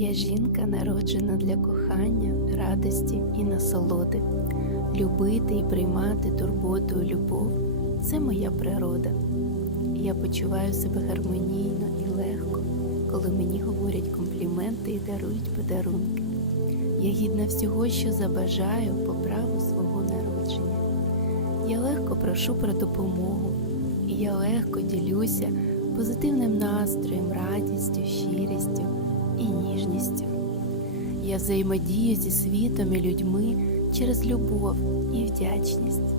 Я жінка, народжена для кохання, радості і насолоди. Любити і приймати турботу і любов це моя природа. Я почуваю себе гармонійно і легко, коли мені говорять компліменти і дарують подарунки. Я гідна всього, що забажаю по праву свого народження. Я легко прошу про допомогу, і я легко ділюся позитивним настроєм, радістю, щирістю і. Я взаємодію зі світом і людьми через любов і вдячність.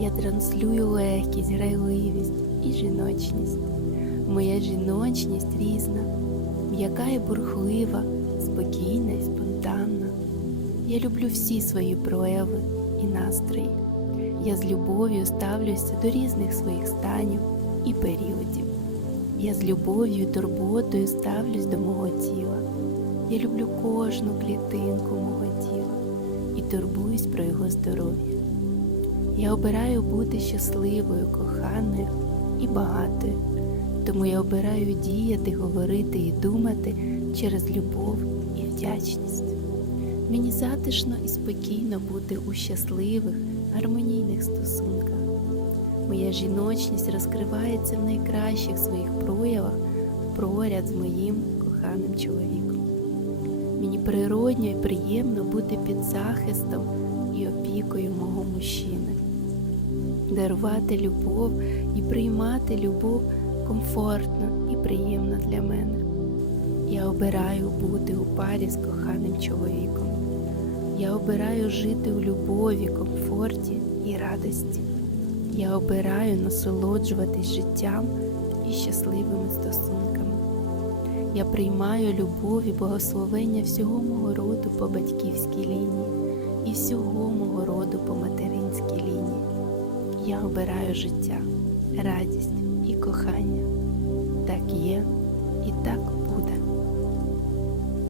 Я транслюю легкість, грайливість і жіночність. Моя жіночність різна, м'яка і бурхлива, спокійна і спонтанна. Я люблю всі свої прояви і настрої. Я з любов'ю ставлюся до різних своїх станів і періодів. Я з любов'ю і турботою ставлюсь до мого тіла. Я люблю кожну клітинку мого тіла і турбуюсь про його здоров'я. Я обираю бути щасливою, коханою і багатою, тому я обираю діяти, говорити і думати через любов і вдячність. Мені затишно і спокійно бути у щасливих, гармонійних стосунках. Моя жіночність розкривається в найкращих своїх проявах поряд з моїм коханим чоловіком. Мені природньо і приємно бути під захистом і опікою мого мужчини, дарувати любов і приймати любов комфортно і приємно для мене. Я обираю бути у парі з коханим чоловіком. Я обираю жити у любові, комфорті і радості. Я обираю насолоджуватись життям і щасливими стосунками. Я приймаю любов і благословення всього мого роду по батьківській лінії і всього мого роду по материнській лінії. Я обираю життя, радість і кохання.